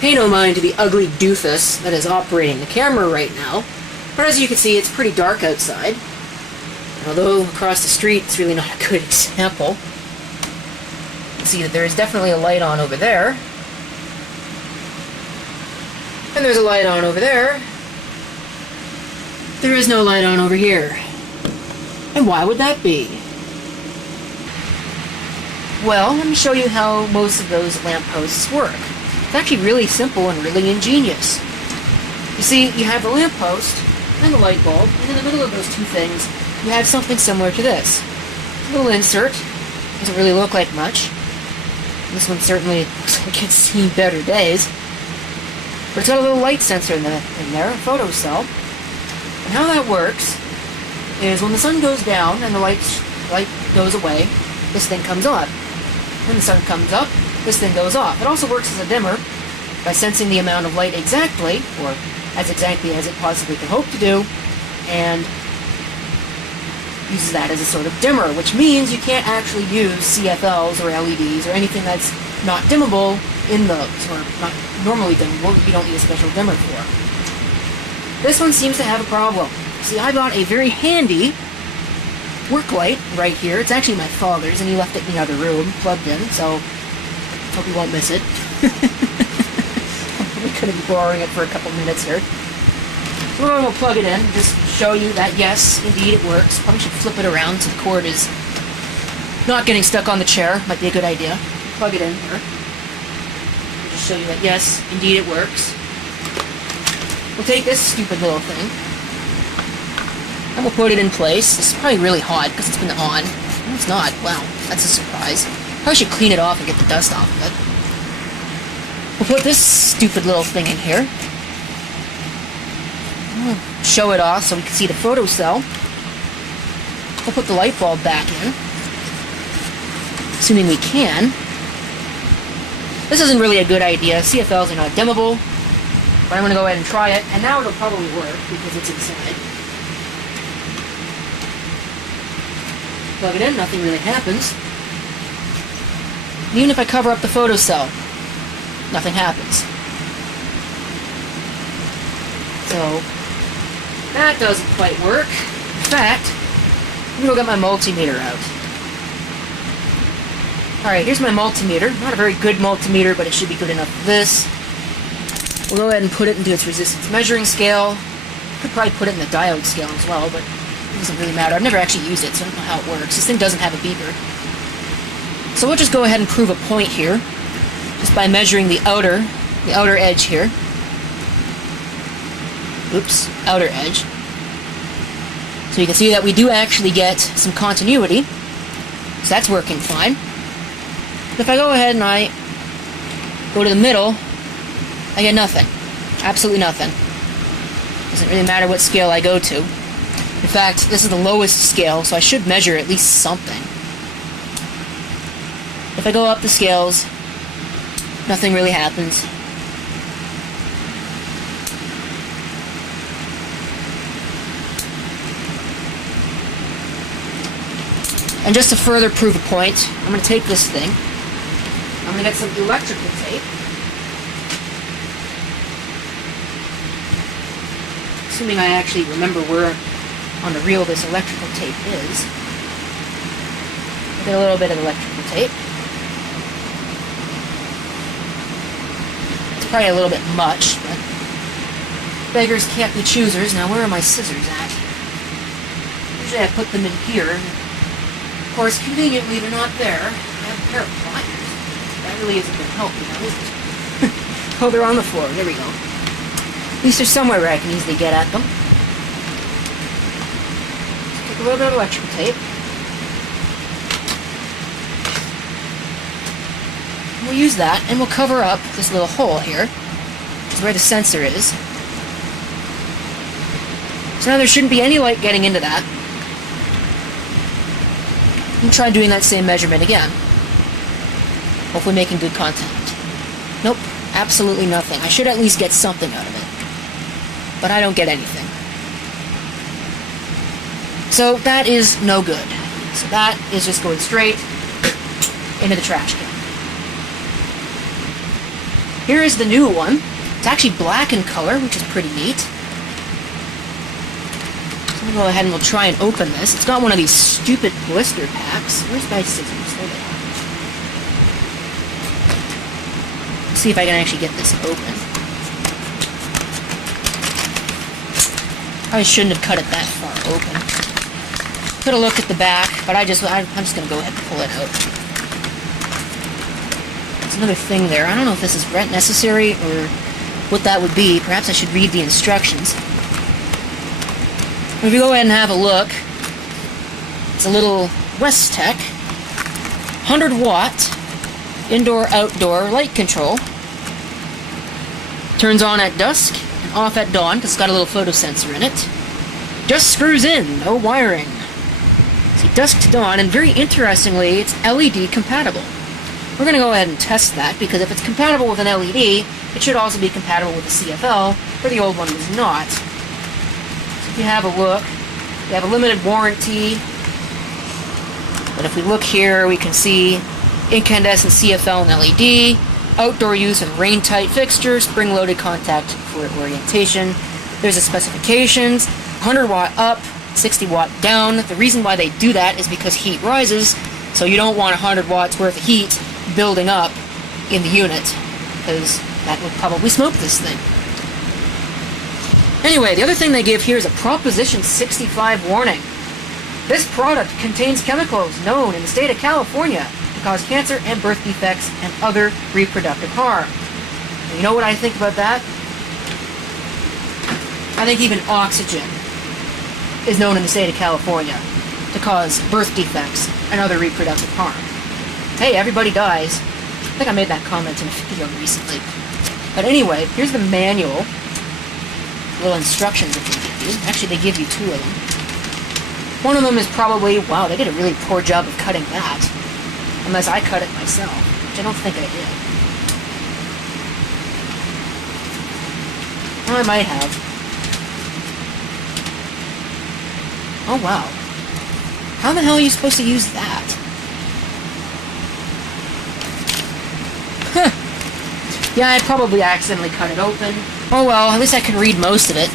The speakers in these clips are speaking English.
Pay no mind to the ugly doofus that is operating the camera right now, but as you can see, it's pretty dark outside. Although across the street, it's really not a good example. You can see that there is definitely a light on over there. And there's a light on over there. There is no light on over here. And why would that be? Well, let me show you how most of those lampposts work. It's actually really simple and really ingenious. You see, you have the lamppost and the light bulb, and in the middle of those two things, you have something similar to this. A little insert. Doesn't really look like much. This one certainly looks like it's seen better days. But it's got a little light sensor in there, a photocell. And how that works is when the sun goes down and the light goes away, this thing comes on. When the sun comes up, this thing goes off. It also works as a dimmer by sensing the amount of light exactly, or as exactly as it possibly can hope to do, and uses that as a sort of dimmer, which means you can't actually use CFLs or LEDs or anything that's not dimmable in those, or not normally dimmable that you don't need a special dimmer for. This one seems to have a problem. See, I bought a very handy work light right here. It's actually my father's, and he left it in the other room, plugged in, so hope you won't miss it. I'm going to be borrowing it for a couple minutes here. So we're going to plug it in, just show you that yes, indeed it works. Probably should flip it around so the cord is not getting stuck on the chair. Might be a good idea. Plug it in here. Just show you that yes, indeed it works. We'll take this stupid little thing and we'll put it in place. This is probably really hot because it's been on. No, it's not. Wow, that's a surprise. Probably should clean it off and get the dust off of it. We'll put this stupid little thing in here. We'll show it off so we can see the photocell. We'll put the light bulb back in, assuming we can. This isn't really a good idea. CFLs are not dimmable, but I'm going to go ahead and try it, and now it'll probably work because it's inside. Plug it in, nothing really happens. Even if I cover up the photocell, nothing happens. So, that doesn't quite work. In fact, I'm going to go get my multimeter out. Alright, here's my multimeter. Not a very good multimeter, but it should be good enough for this. We'll go ahead and put it into its resistance measuring scale. Could probably put it in the diode scale as well, but it doesn't really matter. I've never actually used it, so I don't know how it works. This thing doesn't have a beeper. So we'll just go ahead and prove a point here, just by measuring the outer edge here. Oops, outer edge. So you can see that we do actually get some continuity. So that's working fine. If I go ahead and I go to the middle, I get nothing. Absolutely nothing. Doesn't really matter what scale I go to. In fact, this is the lowest scale, so I should measure at least something. If I go up the scales, nothing really happens. And just to further prove a point, I'm going to take this thing. I'm going to get some electrical tape. Assuming I actually remember where on the reel this electrical tape is. Get a little bit of electrical tape. It's probably a little bit much, but beggars can't be choosers. Now, where are my scissors at? Usually I put them in here. Of course, conveniently, they're not there. I have a pair of pliers. That really isn't going to help me now, is it? Oh, they're on the floor. There we go. At least there's somewhere where I can easily get at them. Take a little bit of electrical tape. We'll use that, and we'll cover up this little hole here. Which is where the sensor is. So now there shouldn't be any light getting into that. And try doing that same measurement again. Hopefully making good contact. Nope, absolutely nothing. I should at least get something out of it. But I don't get anything. So that is no good. So that is just going straight into the trash can. here is the new one. It's actually black in color, which is pretty neat. So we'll go ahead and we'll try and open this. It's got one of these stupid blister packs. Where's my scissors? There they are. Let's see if I can actually get this open. I shouldn't have cut it that far open. Could have looked at the back, but I'm just going to go ahead and pull it out. There's another thing there. I don't know if this is necessary or what that would be. Perhaps I should read the instructions. If you go ahead and have a look, it's a little Westech 100-watt indoor-outdoor light control. Turns on at dusk and off at dawn because it's got a little photosensor in it. Just screws in, no wiring. See, dusk to dawn, and very interestingly, it's LED compatible. We're going to go ahead and test that because if it's compatible with an LED, it should also be compatible with the CFL, where the old one was not. So if you have a look, you have a limited warranty. But if we look here, we can see incandescent CFL and LED, outdoor use and rain-tight fixture, spring-loaded contact for orientation. There's the specifications, 100-watt up, 60-watt down. The reason why they do that is because heat rises, so you don't want 100 watts worth of heat building up in the unit, because that would probably smoke this thing. Anyway, the other thing they give here is a Proposition 65 warning. This product contains chemicals known in the state of California to cause cancer and birth defects and other reproductive harm. And you know what I think about that? I think even oxygen is known in the state of California to cause birth defects and other reproductive harm. Hey, everybody dies. I think I made that comment in a video recently. But anyway, here's the manual. Little instructions that they give you. Actually, they give you two of them. One of them is probably, wow, they did a really poor job of cutting that. Unless I cut it myself, which I don't think I did. Well, I might have. Oh, wow. How the hell are you supposed to use that? Huh. Yeah, I probably accidentally cut it open. Oh well, at least I can read most of it.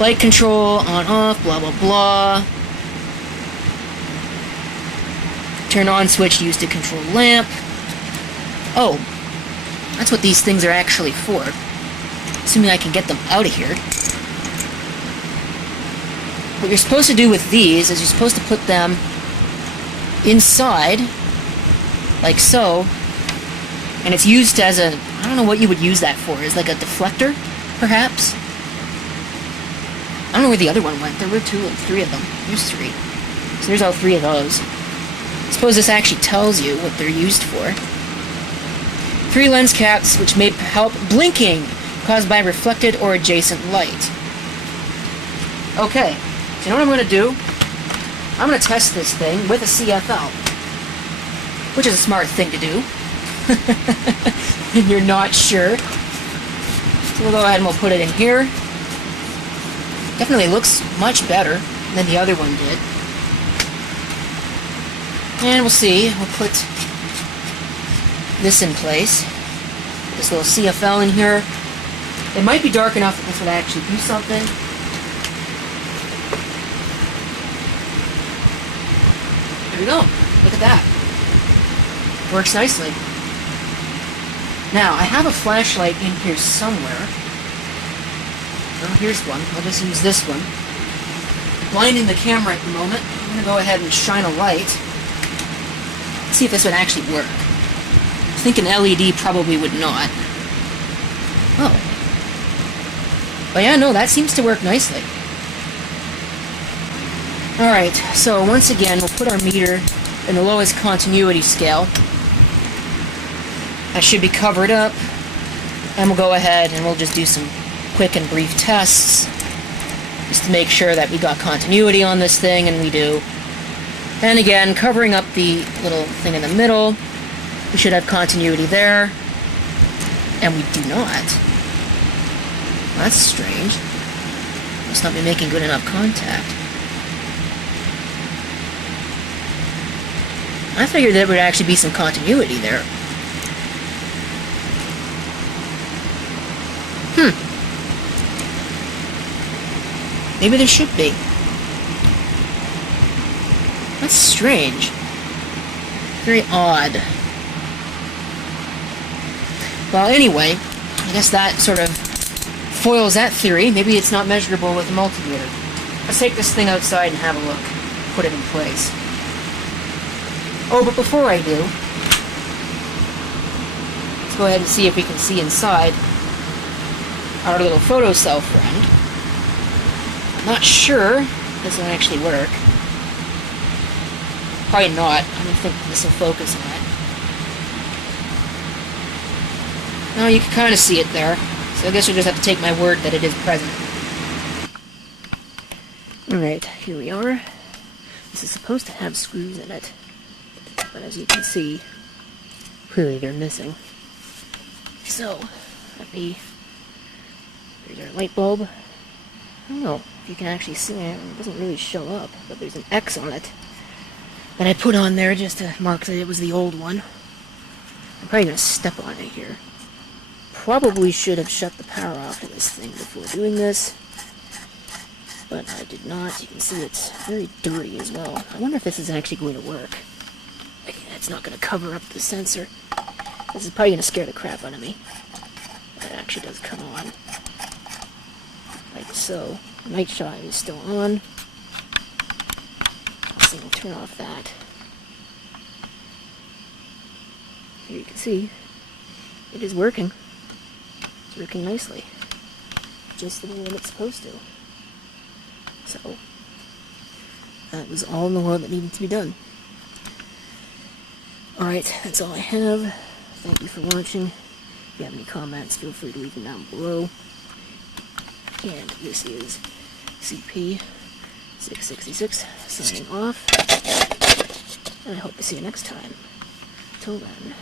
Light control, on, off, blah, blah, blah. Turn on switch used to control lamp. Oh, that's what these things are actually for. Assuming I can get them out of here. What you're supposed to do with these is you're supposed to put them inside, like so, and it's used as a, I don't know what you would use that for, is like a deflector, perhaps? I don't know where the other one went. There were three of them. There's three. So there's all three of those. I suppose this actually tells you what they're used for. 3 lens caps which may help blinking caused by reflected or adjacent light. Okay, so you know what I'm going to do? I'm going to test this thing with a CFL, which is a smart thing to do. And you're not sure. So we'll go ahead and we'll put it in here. Definitely looks much better than the other one did. And we'll see. We'll put this in place. This little CFL in here. It might be dark enough that this would actually do something. There we go. Look at that. Works nicely. Now, I have a flashlight in here somewhere. Oh, here's one. I'll just use this one. Blinding the camera at the moment. I'm going to go ahead and shine a light. See if this would actually work. I think an LED probably would not. Oh. But yeah, no, that seems to work nicely. Alright, so once again, we'll put our meter in the lowest continuity scale. That should be covered up. And we'll go ahead and we'll just do some quick and brief tests just to make sure that we got continuity on this thing, and we do. And again, covering up the little thing in the middle, we should have continuity there, and we do not. Well, that's strange. Must not be making good enough contact. I figured there would actually be some continuity there. Maybe there should be. That's strange. Very odd. Well, anyway, I guess that sort of foils that theory. Maybe it's not measurable with a multimeter. Let's take this thing outside and have a look. Put it in place. Oh, but before I do, let's go ahead and see if we can see inside our little photocell friend. I'm not sure if this will actually work. Probably not. I don't think this will focus on it. No, you can kind of see it there. So I guess you'll just have to take my word that it is present. Alright, here we are. This is supposed to have screws in it. But as you can see, clearly they're missing. So, there's our light bulb. I don't know if you can actually see it. It doesn't really show up, but there's an X on it that I put on there just to mark that it was the old one. I'm probably going to step on it here. Probably should have shut the power off to this thing before doing this, but I did not. You can see it's very dirty as well. I wonder if this is actually going to work. It's not going to cover up the sensor. This is probably going to scare the crap out of me. But it actually does come on. Like so. Night shot is still on. So we'll turn off that. Here you can see, it is working. It's working nicely. Just the way that it's supposed to. So, that was all in the world that needed to be done. Alright, that's all I have. Thank you for watching. If you have any comments, feel free to leave them down below. And this is CP666 signing off. And I hope to see you next time. Till then.